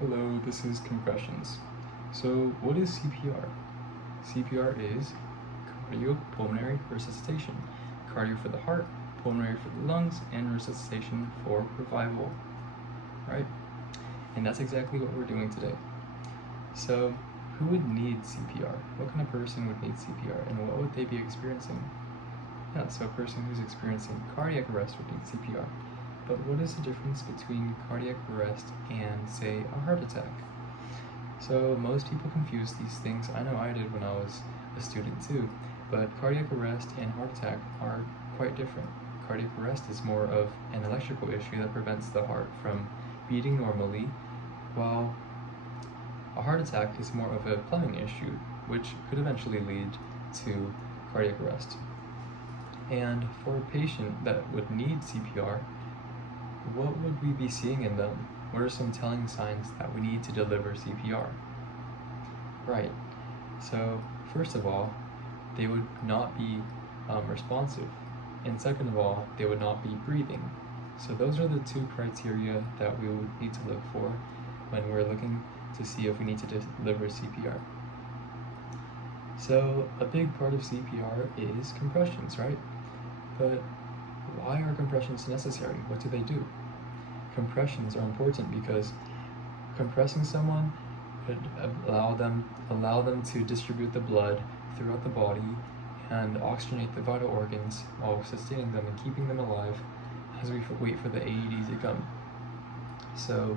Hello, this is compressions. So, what is CPR? CPR is cardiopulmonary resuscitation. Cardio for the heart, pulmonary for the lungs, and resuscitation for revival, right? And that's exactly what we're doing today. So, who would need CPR? What kind of person would need CPR, and what would they be experiencing? Yeah, so a person who's experiencing cardiac arrest would need CPR. But what is the difference between cardiac arrest and, say, a heart attack? So most people confuse these things. I know I did when I was a student too, but cardiac arrest and heart attack are quite different. Cardiac arrest is more of an electrical issue that prevents the heart from beating normally, while a heart attack is more of a plumbing issue, which could eventually lead to cardiac arrest. And for a patient that would need CPR, what would we be seeing in them? What are some telling signs that we need to deliver CPR? Right, so first of all, they would not be responsive. And second of all, they would not be breathing. So those are the two criteria that we would need to look for when we're looking to see if we need to deliver CPR. So a big part of CPR is compressions, right? But why are compressions necessary? What do they do? Compressions are important because compressing someone would allow them to distribute the blood throughout the body and oxygenate the vital organs while sustaining them and keeping them alive as we wait for the AED to come. So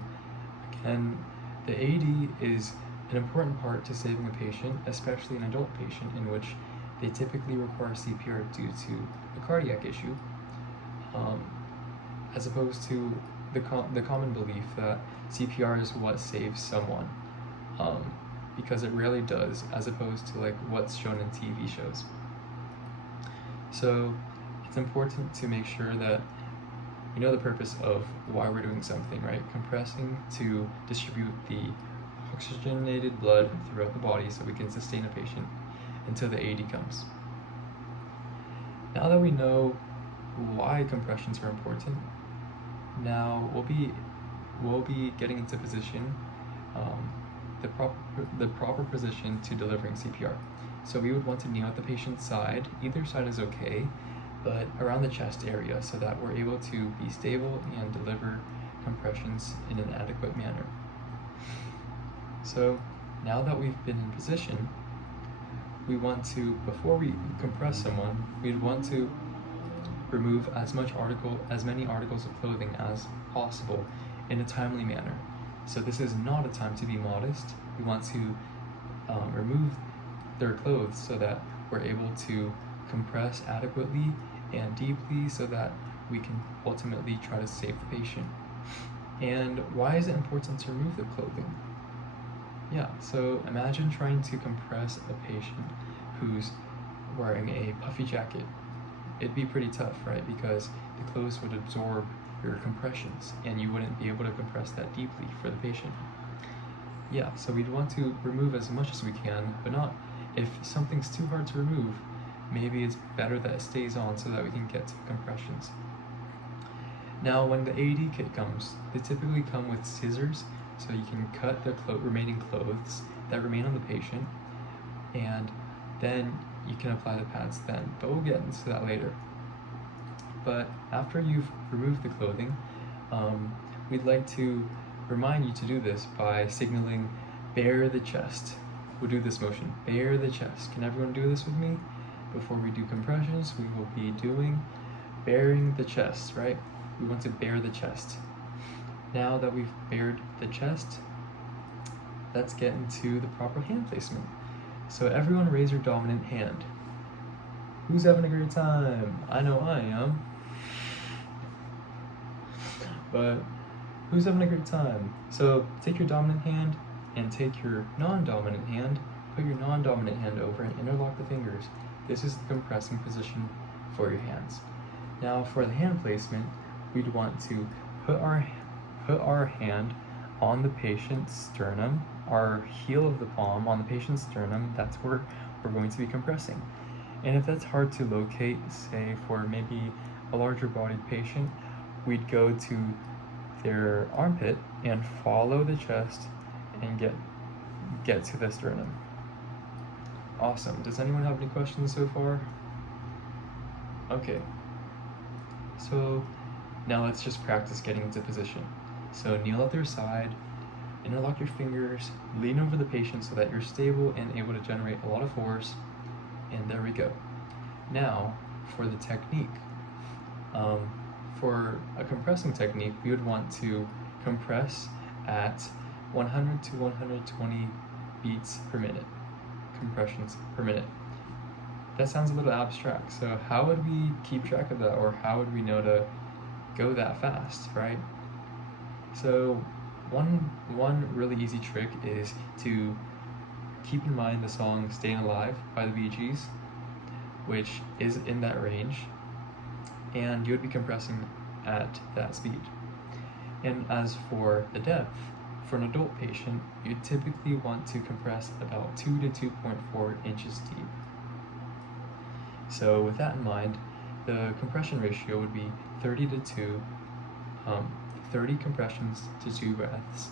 again, the AED is an important part to saving a patient, especially an adult patient in which they typically require CPR due to a cardiac issue, as opposed to the common belief that CPR is what saves someone, because it rarely does, as opposed to like what's shown in TV shows. So it's important to make sure that we know the purpose of why we're doing something, right? Compressing to distribute the oxygenated blood throughout the body so we can sustain a patient until the AED comes. Now that we know why compressions are important, now we'll be getting into position, the proper position to delivering CPR. So we would want to kneel at the patient's side. Either side is okay, but around the chest area so that we're able to be stable and deliver compressions in an adequate manner. So now that we've been in position, we want to, before we compress someone, we'd want to remove as many articles of clothing as possible in a timely manner. So this is not a time to be modest. We want to remove their clothes so that we're able to compress adequately and deeply so that we can ultimately try to save the patient. And why is it important to remove the clothing? Yeah, so imagine trying to compress a patient who's wearing a puffy jacket. It'd be pretty tough, right? Because the clothes would absorb your compressions and you wouldn't be able to compress that deeply for the patient. Yeah, so we'd want to remove as much as we can, but not if something's too hard to remove, maybe it's better that it stays on so that we can get to compressions. Now, when the AED kit comes, they typically come with scissors, so you can cut the remaining clothes that remain on the patient, and then you can apply the pads then, but we'll get into that later. But after you've removed the clothing, we'd like to remind you to do this by signaling bare the chest. We'll do this motion, bare the chest. Can everyone do this with me? Before we do compressions, we will be doing baring the chest, right? We want to bare the chest. Now that we've bared the chest, let's get into the proper hand placement. So everyone raise your dominant hand. Who's having a great time? I know I am. But who's having a great time? So take your dominant hand and take your non-dominant hand, put your non-dominant hand over and interlock the fingers. This is the compressing position for your hands. Now for the hand placement, we'd want to put our hand on the patient's sternum, our heel of the palm on the patient's sternum. That's where we're going to be compressing. And if that's hard to locate, say for maybe a larger bodied patient, we'd go to their armpit and follow the chest and get to the sternum. Awesome. Does anyone have any questions so far? Okay. So now let's just practice getting into position. So kneel at their side, interlock your fingers, lean over the patient so that you're stable and able to generate a lot of force, and there we go. Now, for the technique. For a compressing technique, we would want to compress at 100 to 120 beats per minute, compressions per minute. That sounds a little abstract, so how would we keep track of that, or how would we know to go that fast, right? So one really easy trick is to keep in mind the song Staying Alive by the Bee Gees, which is in that range, and you would be compressing at that speed. And as for the depth, for an adult patient, you typically want to compress about 2 to 2.4 inches deep. So with that in mind, the compression ratio would be 30 to 2, 30 compressions to 2 breaths.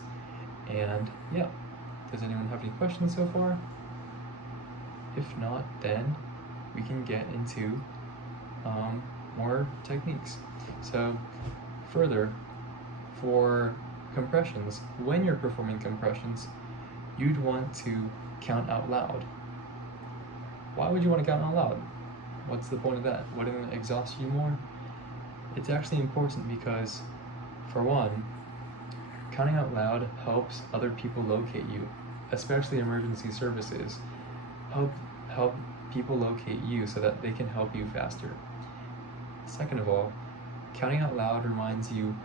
And yeah, does anyone have any questions so far? If not, then we can get into more techniques. So further, for compressions, when you're performing compressions, you'd want to count out loud. Why would you want to count out loud? What's the point of that? Wouldn't it exhaust you more? It's actually important because, for one, counting out loud helps other people locate you, especially emergency services. Help people locate you so that they can help you faster. Second of all, counting out loud reminds you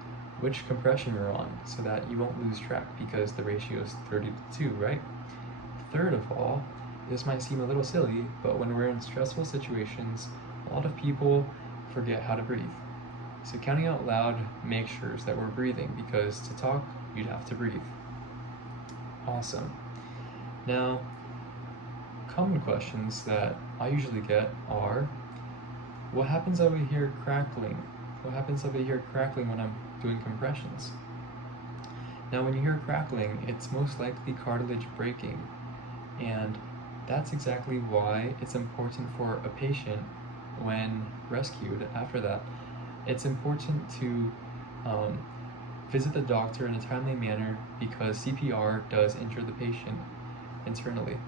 which compression you're on so that you won't lose track because the ratio is 30 to 2, right? Third of all, this might seem a little silly, but when we're in stressful situations, a lot of people forget how to breathe. So counting out loud makes sure that we're breathing, because to talk, you'd have to breathe. Awesome. Now, common questions that I usually get are, what happens if I hear crackling? What happens if I hear crackling when I'm doing compressions? Now, when you hear crackling, it's most likely cartilage breaking, and that's exactly why it's important for a patient, when rescued after that, it's important to visit the doctor in a timely manner, because CPR does injure the patient internally.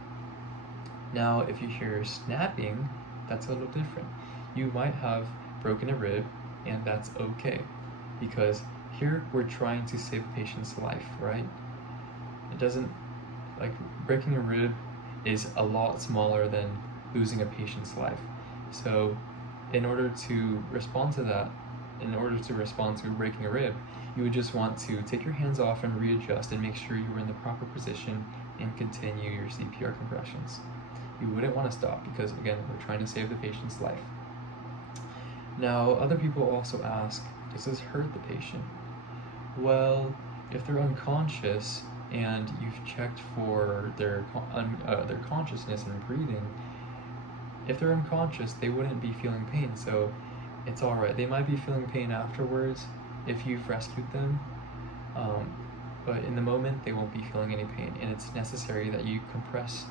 Now, if you hear snapping, that's a little different. You might have broken a rib, and that's okay, because here we're trying to save a patient's life, right? It doesn't, like, breaking a rib is a lot smaller than losing a patient's life. So in order to respond to that, in order to respond to breaking a rib, you would just want to take your hands off and readjust and make sure you were in the proper position and continue your CPR compressions. You wouldn't want to stop because, again, we're trying to save the patient's life. Now, other people also ask, does this hurt the patient? Well, if they're unconscious and you've checked for their consciousness and breathing, if they're unconscious, they wouldn't be feeling pain, so it's alright. They might be feeling pain afterwards if you've rescued them, but in the moment they won't be feeling any pain, and it's necessary that you compress,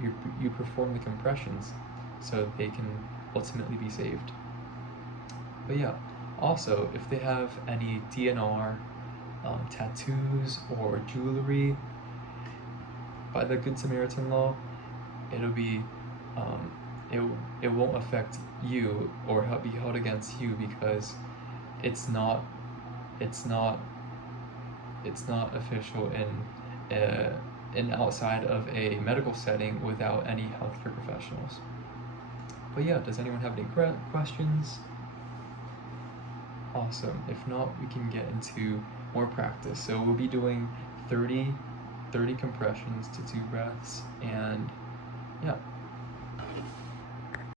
you perform the compressions so they can ultimately be saved. But yeah, also, if they have any DNR, tattoos, or jewelry, by the Good Samaritan law, it'll be it won't affect you or be held against you, because it's not official in outside of a medical setting without any healthcare professionals. But yeah, does anyone have any questions? Awesome. If not, we can get into more practice. So we'll be doing 30 compressions to 2 breaths, and yeah.